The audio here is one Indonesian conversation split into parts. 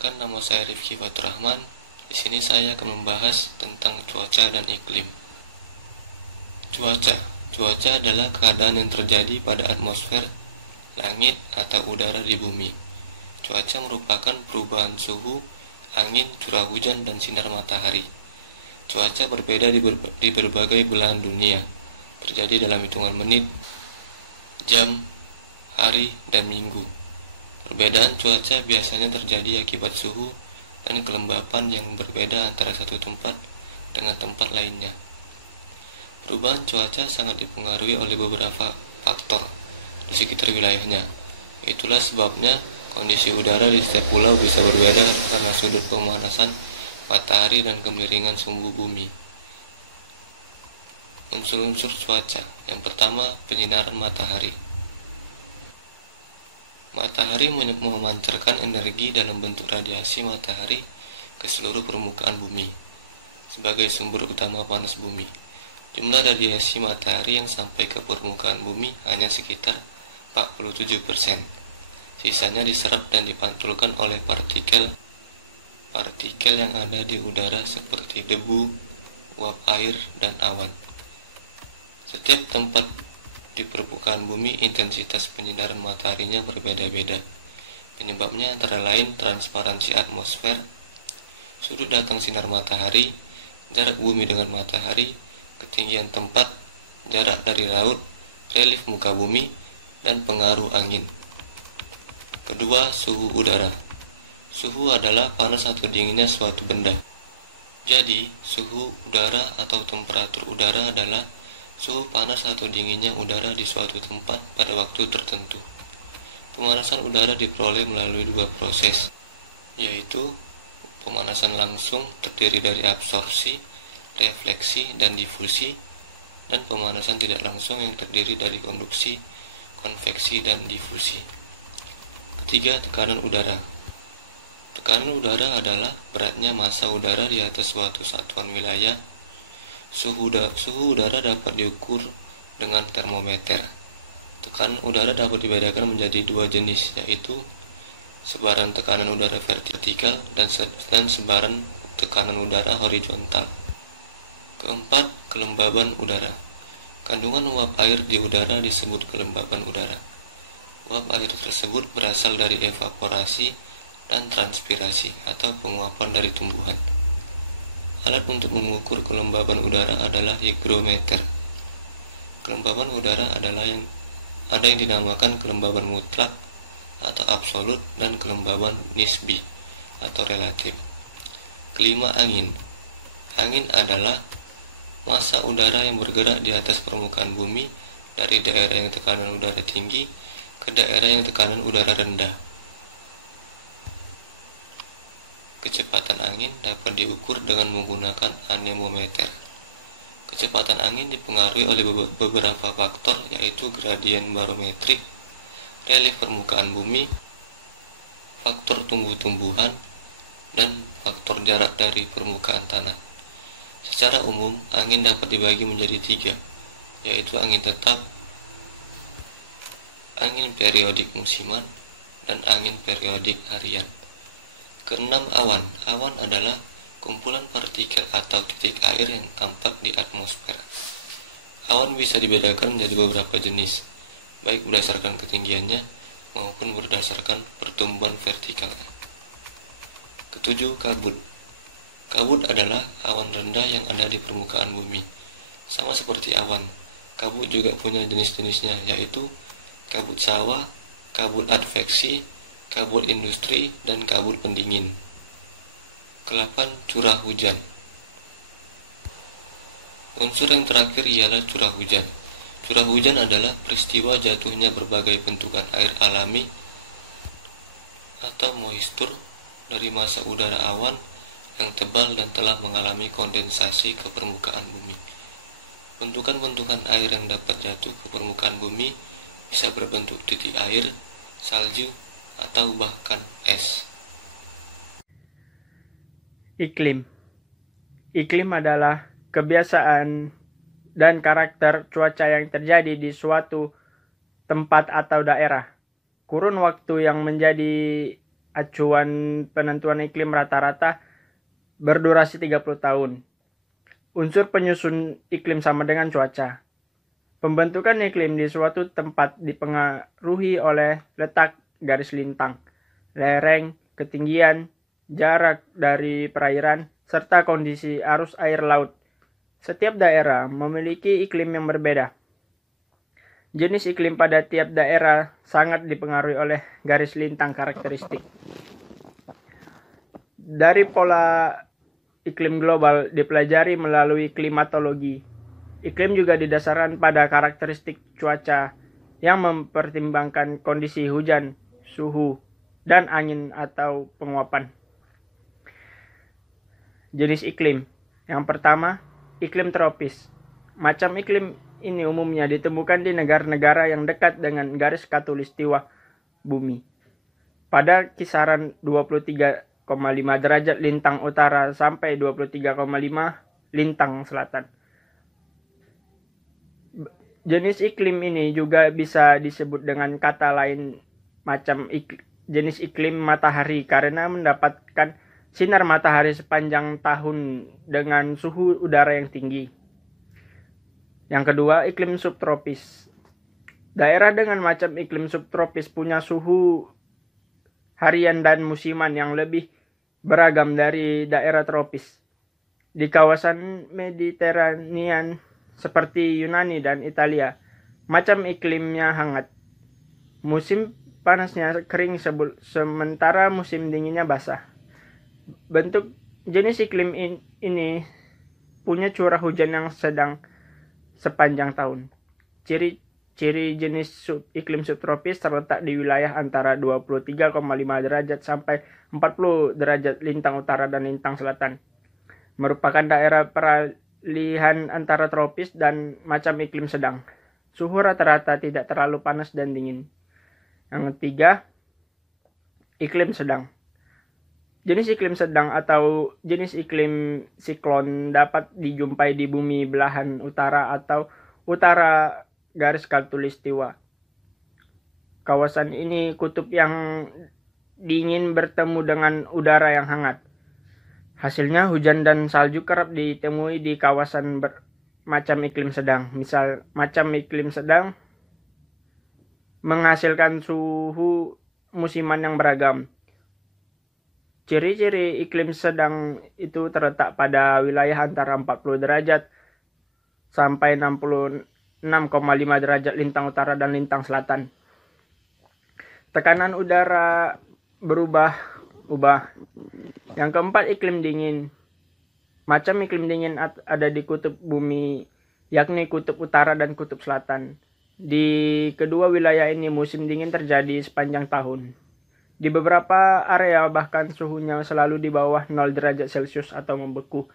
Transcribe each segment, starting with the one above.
Perkenalkan, nama saya Rifki Faturrahman. Di sini saya akan membahas tentang cuaca dan iklim. Cuaca adalah keadaan yang terjadi pada atmosfer, langit, atau udara di bumi. Cuaca merupakan perubahan suhu, angin, curah hujan, dan sinar matahari. Cuaca berbeda di berbagai belahan dunia, terjadi dalam hitungan menit, jam, hari, dan minggu. Perbedaan cuaca biasanya terjadi akibat suhu dan kelembapan yang berbeda antara satu tempat dengan tempat lainnya. Perubahan cuaca sangat dipengaruhi oleh beberapa faktor di sekitar wilayahnya. Itulah sebabnya kondisi udara di setiap pulau bisa berbeda karena sudut pemanasan matahari dan kemiringan sumbu bumi. Unsur-unsur cuaca. Yang pertama, penyinaran matahari. Matahari memancarkan energi dalam bentuk radiasi matahari ke seluruh permukaan bumi sebagai sumber utama panas bumi. Jumlah radiasi matahari yang sampai ke permukaan bumi hanya sekitar 47%. Sisanya diserap dan dipantulkan oleh partikel yang ada di udara seperti debu, uap air, dan awan. Setiap tempat di permukaan bumi intensitas penyinaran mataharinya berbeda-beda. Penyebabnya antara lain transparansi atmosfer, sudut datang sinar matahari, jarak bumi dengan matahari, ketinggian tempat, jarak dari laut, relief muka bumi, dan pengaruh angin. Kedua, suhu udara. Suhu adalah panas atau dinginnya suatu benda. Jadi, suhu udara atau temperatur udara adalah suhu panas atau dinginnya udara di suatu tempat pada waktu tertentu. Pemanasan udara diperoleh melalui dua proses, yaitu pemanasan langsung terdiri dari absorpsi, refleksi, dan difusi, dan pemanasan tidak langsung yang terdiri dari konduksi, konveksi, dan difusi. Ketiga, tekanan udara. Tekanan udara adalah beratnya massa udara di atas suatu satuan wilayah. Suhu udara dapat diukur dengan termometer. Tekanan udara dapat dibedakan menjadi dua jenis, yaitu sebaran tekanan udara vertikal dan sebaran tekanan udara horizontal. Keempat, kelembaban udara. Kandungan uap air di udara disebut kelembaban udara. Uap air tersebut berasal dari evaporasi dan transpirasi atau penguapan dari tumbuhan. Alat untuk mengukur kelembaban udara adalah hygrometer. Kelembaban udara adalah yang dinamakan kelembaban mutlak atau absolut dan kelembaban nisbi atau relatif. Kelima, angin. Angin adalah massa udara yang bergerak di atas permukaan bumi dari daerah yang tekanan udara tinggi ke daerah yang tekanan udara rendah. Kecepatan angin dapat diukur dengan menggunakan anemometer. Kecepatan angin dipengaruhi oleh beberapa faktor, yaitu gradien barometrik, relief permukaan bumi, faktor tumbuh-tumbuhan, dan faktor jarak dari permukaan tanah. Secara umum, angin dapat dibagi menjadi tiga, yaitu angin tetap, angin periodik musiman, dan angin periodik harian. Keenam, awan. Awan adalah kumpulan partikel atau titik air yang tampak di atmosfer. Awan bisa dibedakan menjadi beberapa jenis, baik berdasarkan ketinggiannya maupun berdasarkan pertumbuhan vertikalnya. Ketujuh, kabut. Kabut adalah awan rendah yang ada di permukaan bumi. Sama seperti awan, kabut juga punya jenis-jenisnya, yaitu kabut sawah, kabut adveksi, kabut industri, dan kabut pendingin. Kelapan, curah hujan. Unsur yang terakhir ialah curah hujan. Curah hujan adalah peristiwa jatuhnya berbagai bentukan air alami atau moistur dari massa udara awan yang tebal dan telah mengalami kondensasi ke permukaan bumi. Bentukan-bentukan air yang dapat jatuh ke permukaan bumi bisa berbentuk titik air, salju, atau bahkan es. Iklim. Iklim adalah kebiasaan dan karakter cuaca yang terjadi di suatu tempat atau daerah. Kurun waktu yang menjadi acuan penentuan iklim rata-rata berdurasi 30 tahun. Unsur penyusun iklim sama dengan cuaca. Pembentukan iklim di suatu tempat dipengaruhi oleh letak garis lintang, lereng, ketinggian, jarak dari perairan, serta kondisi arus air laut. Setiap daerah memiliki iklim yang berbeda. Jenis iklim pada tiap daerah sangat dipengaruhi oleh garis lintang karakteristik. Dari pola iklim global dipelajari melalui klimatologi. Iklim juga didasarkan pada karakteristik cuaca yang mempertimbangkan kondisi hujan, suhu, dan angin atau penguapan. Jenis iklim. Yang pertama, iklim tropis. Macam iklim ini umumnya ditemukan di negara-negara yang dekat dengan garis khatulistiwa bumi. Pada kisaran 23,5 derajat lintang utara sampai 23,5 lintang selatan. Jenis iklim ini juga bisa disebut dengan kata lain jenis iklim matahari karena mendapatkan sinar matahari sepanjang tahun dengan suhu udara yang tinggi. Yang kedua, iklim subtropis. Daerah dengan macam iklim subtropis punya suhu harian dan musiman yang lebih beragam dari daerah tropis. Di kawasan Mediterranean seperti Yunani dan Italia, macam iklimnya hangat. Musim panasnya kering sementara musim dinginnya basah. Bentuk jenis iklim ini punya curah hujan yang sedang sepanjang tahun. Ciri jenis iklim subtropis terletak di wilayah antara 23,5 derajat sampai 40 derajat lintang utara dan lintang selatan. Merupakan daerah peralihan antara tropis dan macam iklim sedang. Suhu rata-rata tidak terlalu panas dan dingin. Yang ketiga, iklim sedang. Jenis iklim sedang atau jenis iklim siklon dapat dijumpai di bumi belahan utara atau utara garis khatulistiwa. Kawasan ini kutub yang dingin bertemu dengan udara yang hangat. Hasilnya hujan dan salju kerap ditemui di kawasan macam iklim sedang. Misal, macam iklim sedang menghasilkan suhu musiman yang beragam. Ciri-ciri iklim sedang itu terletak pada wilayah antara 40 derajat sampai 66,5 derajat lintang utara dan lintang selatan. Tekanan udara berubah. Yang keempat, iklim dingin. Macam iklim dingin ada di kutub bumi, yakni kutub utara dan kutub selatan. Di kedua wilayah ini musim dingin terjadi sepanjang tahun. Di beberapa area bahkan suhunya selalu di bawah 0 derajat Celcius atau membeku.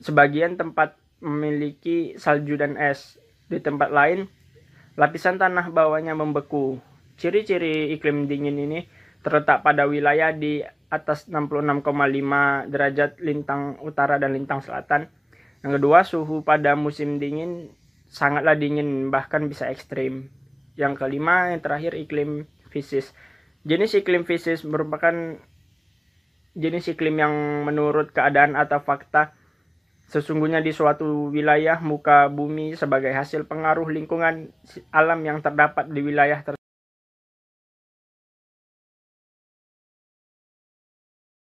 Sebagian tempat memiliki salju dan es. Di tempat lain, lapisan tanah bawahnya membeku. Ciri-ciri iklim dingin ini terletak pada wilayah di atas 66,5 derajat lintang utara dan lintang selatan. Yang kedua, suhu pada musim dingin sangatlah dingin, bahkan bisa ekstrim. Yang kelima, yang terakhir, iklim fisis. Jenis iklim fisis merupakan jenis iklim yang menurut keadaan atau fakta sesungguhnya di suatu wilayah muka bumi sebagai hasil pengaruh lingkungan alam yang terdapat di wilayah tersebut.